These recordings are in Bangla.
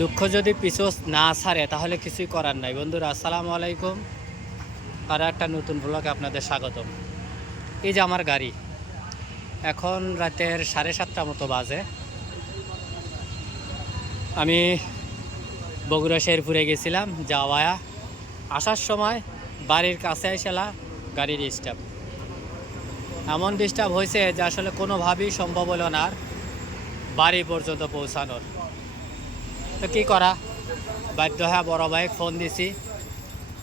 দুঃখ যদি পিছু না ছাড়ে তাহলে কিছুই করার নাই। বন্ধুরা, আসসালামু আলাইকুম। আর একটা নতুন ব্লগে আপনাদের স্বাগতম। এই যে আমার গাড়ি। এখন রাতের সাড়ে সাতটা মতো বাজে। আমি বগুড়া শেরপুরে গেছিলাম যাওয়া আসার সময় বাড়ির কাছে এসেলা গাড়ির ডিস্টার্ব এমন ডিস্টার্ব হয়েছে যে আসলে কোনোভাবেই সম্ভব হলো না আর বাড়ি পর্যন্ত পৌঁছানোর। তো কী করা? বাধ্য হ্যাঁ বড় ভাই ফোন দিছি।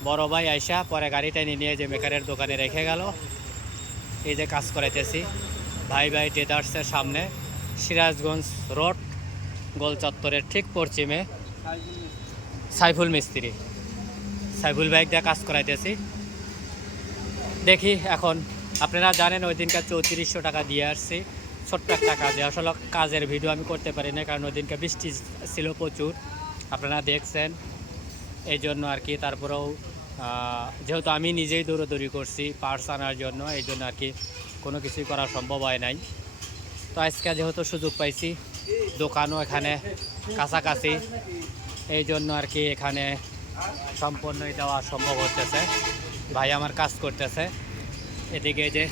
বড় ভাই আইসা পরে গাড়িটা নিয়ে যে মেকারের দোকানে রেখে গেল। এই যে কাজ করাইতেছি। ভাই ভাই ট্রেডার্সের সামনে, সিরাজগঞ্জ রোড, গোল চত্বরের ঠিক পশ্চিমে সাইফুল মিস্ত্রি। সাইফুল ভাই দিয়ে কাজ করাইতেছি। দেখি এখন, আপনারা জানেন ওই দিনকার চৌত্রিশশো টাকা দিয়ে আসছি। ছোট্ট একটা কাজে। আসলে কাজের ভিডিও আমি করতে পারি না কারণ ওই দিনকে বৃষ্টি ছিল প্রচুর। আপনারা দেখছেন এই জন্য আর কি। তারপরেও যেহেতু আমি নিজেই দৌড়াদৌড়ি করছি পার্স আনার জন্য এই জন্য আর কি কোনো কিছুই করা সম্ভব হয় নাই। তো আজকে যেহেতু সুযোগ পাইছি, দোকানও এখানে কাছাকাছি এই জন্য আর কি এখানে সম্পূর্ণই দেওয়া সম্ভব হতেছে ভাই আমার কাজ করতেছে। এদিকে যে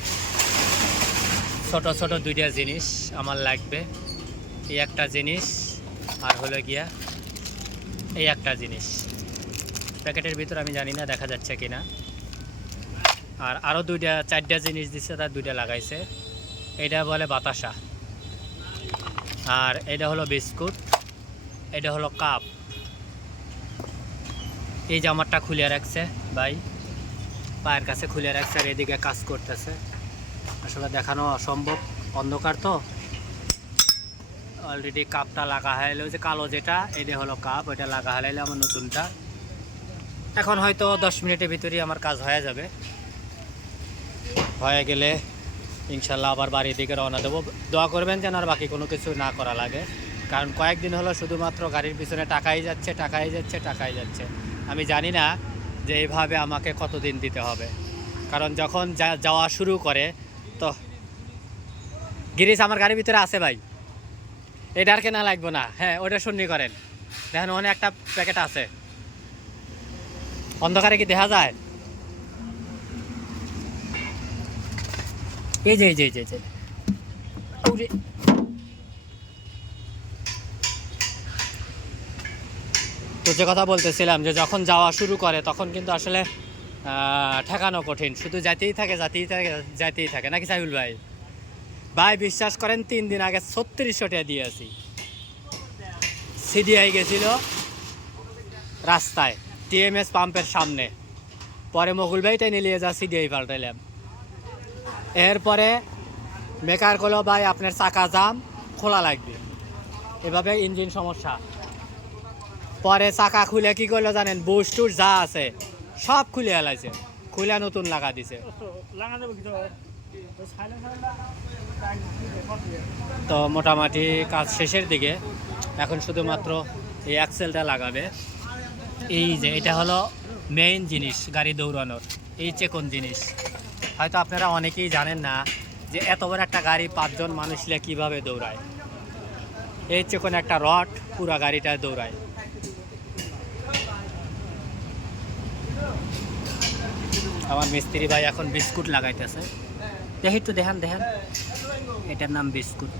ছোট ছোট দুইটা জিনিস আমার লাগবে। এই একটা জিনিস আর হলো গিয়া এই একটা জিনিস। প্যাকেটের ভিতর আমি জানি না, দেখা যাচ্ছে কিনা। আর আরও দুইটা, চারটা জিনিস দিচ্ছে তার দুইটা লাগাইছে। এটা বলে বাতাসা। আর এটা হলো বিস্কুট। এটা হলো কাপ। এই জামারটা খুলে রাখছে, ভাই। পায়ের কাছে খুলে রাখছে আর এদিকে কাজ করতেছে। আসলে দেখানো অসম্ভব। অন্ধকার তো। অলরেডি কাপটা লাগা হারাইলে যে কালো যেটা এটা হলো কাপ ওইটা লাগা হারাইলে আমার নতুনটা। এখন হয়তো দশ মিনিটের ভিতরেই আমার কাজ হয়ে যাবে। হয়ে গেলে ইনশাল্লাহ আবার বাড়ির দিকে রওনা দেবো। দোয়া করবেন যেন আর বাকি কোনো কিছু না করা লাগে। কারণ কয়েকদিন হলো শুধুমাত্র গাড়ির পিছনে টাকাই যাচ্ছে টাকাই যাচ্ছে টাকাই যাচ্ছে। আমি জানি না যে এইভাবে আমাকে কতদিন দিতে হবে। কারণ যখন যাওয়া শুরু করে গিরিশ আমার গাড়ির ভিতরে আছে ভাই। এটা আর কেনা লাগবে না। হ্যাঁ ওটা শুননি করেন। দেখেন, ওখানে একটা প্যাকেট আছে। অন্ধকারে কি দেখা যায়? এই যে এই যে এই যে। তো যে কথা বলতেছিলাম যে যখন যাওয়া শুরু করে, তখন কিন্তু আসলে ঠেকানো কঠিন। শুধু যাইতেই থাকে যাতেই থাকে, যাইতেই থাকে। নাকি সাইবুল ভাই? ভাই, বিশ্বাস করেন, তিন দিন আগে ছত্রিশশো টাকা দিয়ে আছি সিডিআই গেছিল রাস্তায়, টিএমএস পাম্পের সামনে। পরে মকুল ভাইটাই নিয়ে যা, সিডিআই পাল্টাইলাম। এরপরে মেকার করল ভাই, আপনার চাকা জাম, খোলা লাগবে। এভাবে ইঞ্জিন সমস্যা। পরে চাকা খুলে কি করল জানেন? বুশ টুস যা আছে, সব খুলে হেলাইছে খুলে নতুন লাগা দিছে। তো মোটামুটি কাজ শেষের দিকে এখন শুধুমাত্র এই অ্যাক্সেলটা লাগাবে। এই যে, এটা হলো মেইন জিনিস গাড়ি দৌড়ানোর, এই চেকন জিনিস। হয়তো আপনারা অনেকেই জানেন না যে এত বড় একটা গাড়ি পাঁচজন মানুষ নিয়ে কীভাবে দৌড়ায়। এই চেকন একটা রড পুরা গাড়িটা দৌড়ায়। আমার মিস্ত্রি ভাই এখন বিস্কুট লাগাইতেছে। দেখি একটু, দেখান দেখান। এটার নাম বিস্কুট।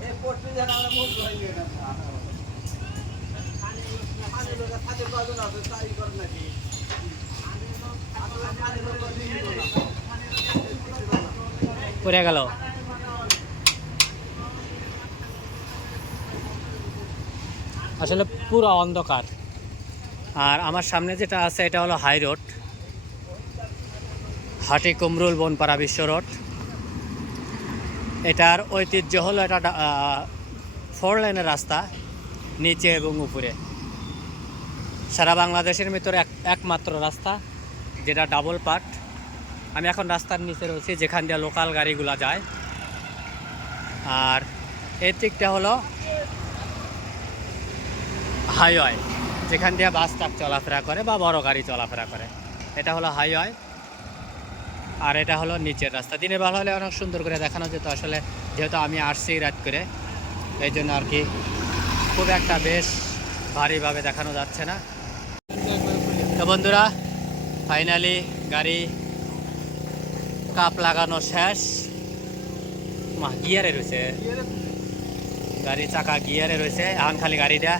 পড়ে গেল। আসলে পুরো অন্ধকার। আর আমার সামনে যেটা আছে, এটা হলো high road. Hati Kumrul Banpara Biswa road. এটার ঐতিহ্য হলো এটা ফোর লাইনের রাস্তা, নিচে এবং উপরে। সারা বাংলাদেশের ভিতরে এক একমাত্র রাস্তা, যেটা ডাবল পার্ট আমি এখন রাস্তার নিচে রয়েছি, যেখান দিয়ে লোকাল গাড়িগুলো যায়। আর এর দিকটা হলো হাইওয়ে যেখান দিয়ে বাস ট্রাক চলাফেরা করে বা বড় গাড়ি চলাফেরা করে। এটা হলো হাইওয়ে আর এটা হলো নিচের রাস্তা। দিনের বেলা হলে অনেক সুন্দর করে দেখানো যেত। আসলে যেহেতু আমি আসছি রাত করে, এই জন্য আর কি খুব একটা বেশ ভারীভাবে দেখানো যাচ্ছে না। তো বন্ধুরা ফাইনালি গাড়ি কাপ লাগানো শেষ। মা, গিয়ারে রয়েছে। গাড়ি চাকা গিয়ারে রয়েছে। এখন খালি গাড়িটা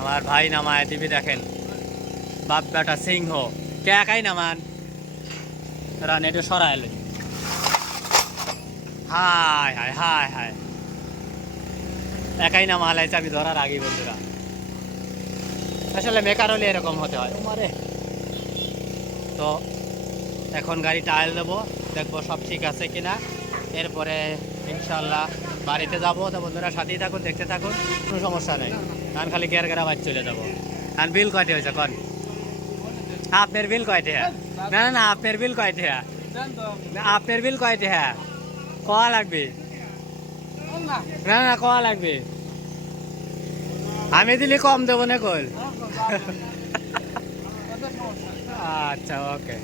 আমার ভাই নামায়। দিবি দেখেন। বাপ বেটা সিংহ। কে একাই নামান? রান একটু সরাই লই। হাই হাই হাই হাই একাই নামা হালাইছে আমি ধরার আগে বন্ধুরা। আসলে মেকার হলে এরকম হতে হয়। মারে তো এখন গাড়ি টায়াল দেবো দেখব সব ঠিক আছে কিনা। এরপরে ইনশাল্লাহ বাড়িতে যাব। তো বন্ধুরা সাথেই থাকুন দেখতে থাকুন কোনো সমস্যা নেই। আমি খালি গের গেরা বাজ চলে যাব। আর বিল কয়টি হয়েছে কন? আপনার বিল কয়টি? হ্যাঁ না না না, আপনার বিল কয়টি? হ্যাঁ আপনার বিল কয়টি? হ্যাঁ কয়া লাগবে? না না কয়া লাগবে। আমি দিলে কম দেবো না কল আচ্ছা ওকে।